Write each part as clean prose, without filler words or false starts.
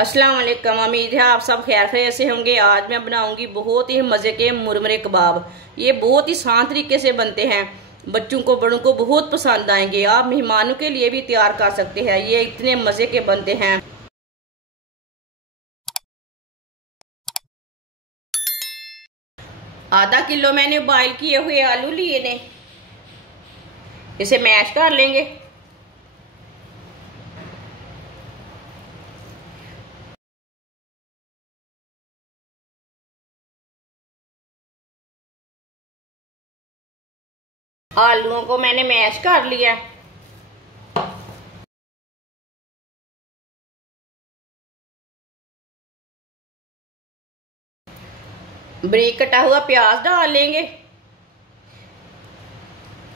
अस्सलाम वालेकुम। उम्मीद है आप सब खैर खैरियत से होंगे। आज मैं बनाऊंगी बहुत ही मज़े के मुरमुरे कबाब। ये बहुत ही आसान तरीके से बनते हैं, बच्चों को बड़ों को बहुत पसंद आएंगे। आप मेहमानों के लिए भी तैयार कर सकते हैं, ये इतने मज़े के बनते हैं। आधा किलो मैंने बॉयल किए हुए आलू लिए ने, इसे मैश कर लेंगे। आलूओं को मैंने मैश कर लिया। बारीक कटा हुआ प्याज डाल लेंगे।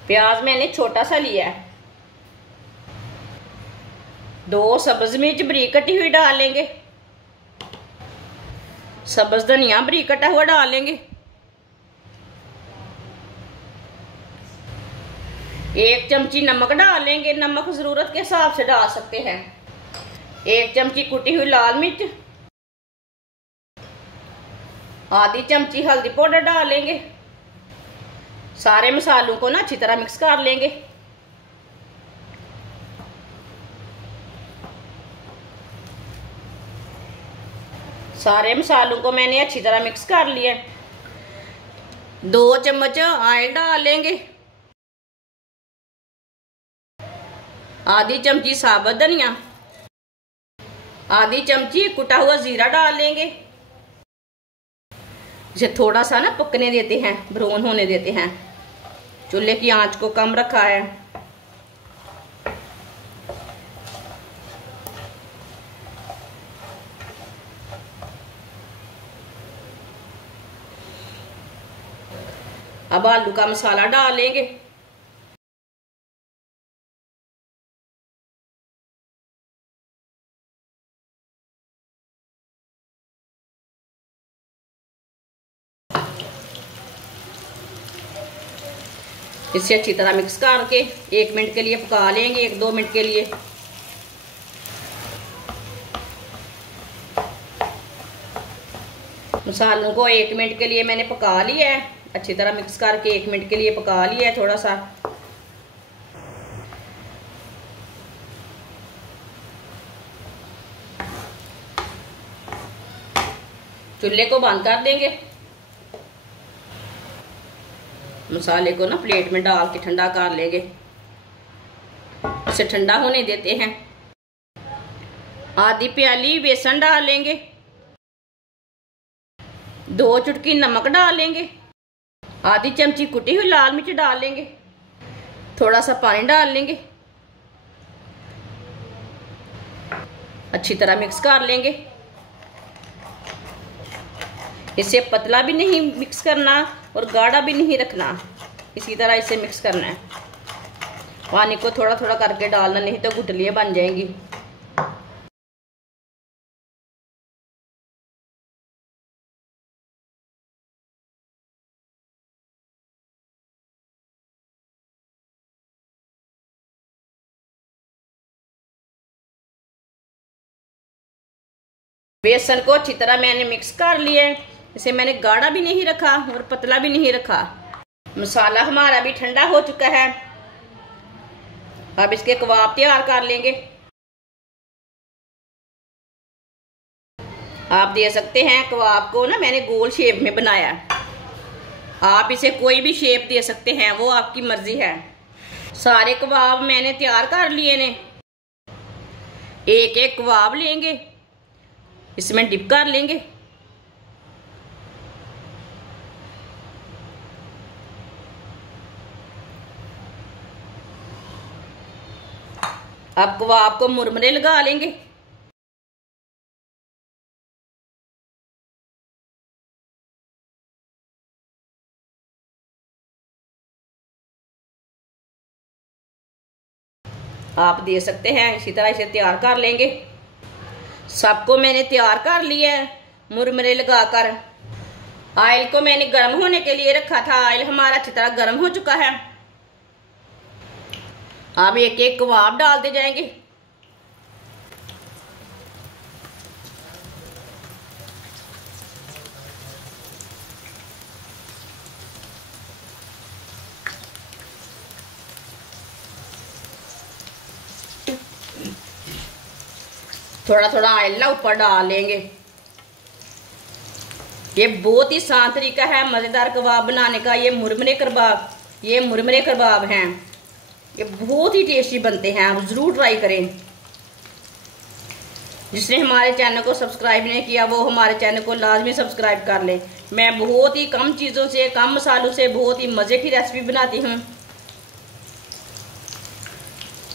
प्याज मैंने छोटा सा लिया है। 2 सब्ज मिर्च बारीक कटी हुई डाल लेंगे। सब्ज धनिया बारीक कटा हुआ डाल लेंगे। 1 चमची नमक डाल लेंगे, नमक जरूरत के हिसाब से डाल सकते हैं। 1 चमची कुटी हुई लाल मिर्च, आधी चमची हल्दी पाउडर डाल लेंगे। सारे मसालों को ना अच्छी तरह मिक्स कर लेंगे। सारे मसालों को मैंने अच्छी तरह मिक्स कर लिया। 2 चम्मच ऑयल डाल लेंगे। आधी चमची साबुत धनिया, आधी चमची कुटा हुआ जीरा डाल लेंगे। इसे थोड़ा सा ना पकने देते हैं, ब्राउन होने देते हैं। चूल्हे की आंच को कम रखा है। अब आलू का मसाला डाल लेंगे। इसे अच्छी तरह मिक्स करके 1 मिनट के लिए पका लेंगे, 1-2 मिनट के लिए। मसालों को 1 मिनट के लिए मैंने पका लिया है। अच्छी तरह मिक्स करके 1 मिनट के लिए पका लिया है। थोड़ा सा चूल्हे को बंद कर देंगे। मसाले को ना प्लेट में डाल के ठंडा कर लेंगे। इसे ठंडा होने देते हैं। आधी प्याली बेसन डाल लेंगे। 2 चुटकी नमक डाल लेंगे। आधी चमची कुटी हुई लाल मिर्च डाल लेंगे। थोड़ा सा पानी डाल लेंगे। अच्छी तरह मिक्स कर लेंगे। इसे पतला भी नहीं मिक्स करना और गाढ़ा भी नहीं रखना, इसी तरह इसे मिक्स करना है। पानी को थोड़ा थोड़ा करके डालना, नहीं तो गुठलियाँ बन जाएंगी। बेसन को अच्छी तरह मैंने मिक्स कर लिया है। इसे मैंने गाढ़ा भी नहीं रखा और पतला भी नहीं रखा। मसाला हमारा भी ठंडा हो चुका है। अब इसके कबाब तैयार कर लेंगे। आप दे सकते हैं कबाब को ना, मैंने गोल शेप में बनाया। आप इसे कोई भी शेप दे सकते हैं, वो आपकी मर्जी है। सारे कबाब मैंने तैयार कर लिए ने। एक एक कबाब लेंगे, इसमें डिप कर लेंगे। अब कबाब को मुरमुरे लगा लेंगे। आप दे सकते हैं, इसी तरह इसे तैयार कर लेंगे। सबको मैंने तैयार कर लिया है मुरमुरे लगाकर। ऑयल को मैंने गर्म होने के लिए रखा था। ऑयल हमारा अच्छी तरह गर्म हो चुका है। अब एक एक कबाब डालते जाएंगे। थोड़ा थोड़ा ऑयल ना ऊपर डाल लेंगे। ये बहुत ही आसान तरीका है मज़ेदार कबाब बनाने का। ये मुरमुरे कबाब हैं। ये बहुत ही टेस्टी बनते हैं, आप ज़रूर ट्राई करें। जिसने हमारे चैनल को सब्सक्राइब नहीं किया वो हमारे चैनल को लाजमी सब्सक्राइब कर ले। मैं बहुत ही कम चीज़ों से, कम मसालों से बहुत ही मज़े की रेसिपी बनाती हूँ।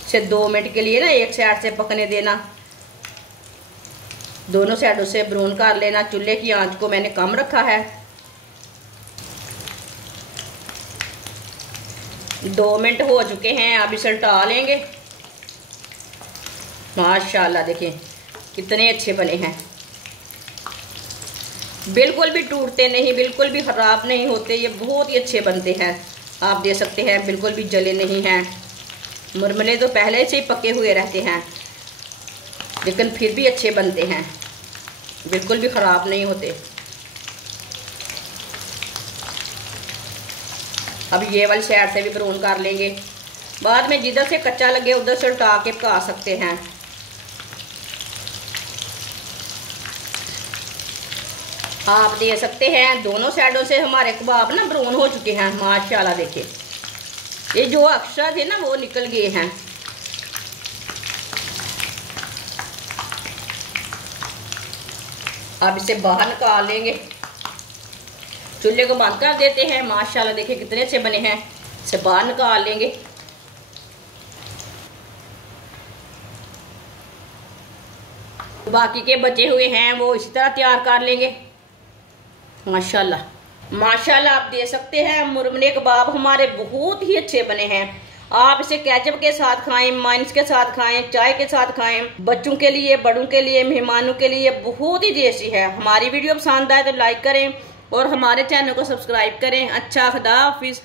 इसे 2 मिनट के लिए ना एक साइड से पकने देना, दोनों साइडों से ब्राउन कर लेना। चूल्हे की आंच को मैंने कम रखा है। 2 मिनट हो चुके हैं, अब इसे उल्टा लेंगे। माशाल्लाह देखिए कितने अच्छे बने हैं, बिल्कुल भी टूटते नहीं, बिल्कुल भी खराब नहीं होते। ये बहुत ही अच्छे बनते हैं, आप देख सकते हैं बिल्कुल भी जले नहीं हैं। मुरमुरे तो पहले से ही पके हुए रहते हैं, लेकिन फिर भी अच्छे बनते हैं, बिल्कुल भी ख़राब नहीं होते। अब ये वाली साइड से भी ब्राउन कर लेंगे। बाद में जिधर से कच्चा लगे उधर से उल्टा के पका सकते हैं। आप देख सकते हैं दोनों साइडों से हमारे कबाब ना ब्राउन हो चुके हैं। माशाल्लाह देखिए, ये जो अक्सर थे ना वो निकल गए हैं। अब इसे बाहर निकाल लेंगे, चूल्हे को बंद कर देते हैं। माशाल्लाह देखिए कितने अच्छे बने हैं। इसे बाहर निकाल लेंगे। बाकी के बचे हुए हैं वो इसी तरह तैयार कर लेंगे। माशाल्लाह आप देख सकते हैं मुरमुरे कबाब हमारे बहुत ही अच्छे बने हैं। आप इसे केचप के साथ खाएं, माइनस के साथ खाएं, चाय के साथ खाएं। बच्चों के लिए, बड़ों के लिए, मेहमानों के लिए बहुत ही टेस्टी है। हमारी वीडियो पसंद आए तो लाइक करें और हमारे चैनल को सब्सक्राइब करें। अच्छा, खुदा हाफिज़।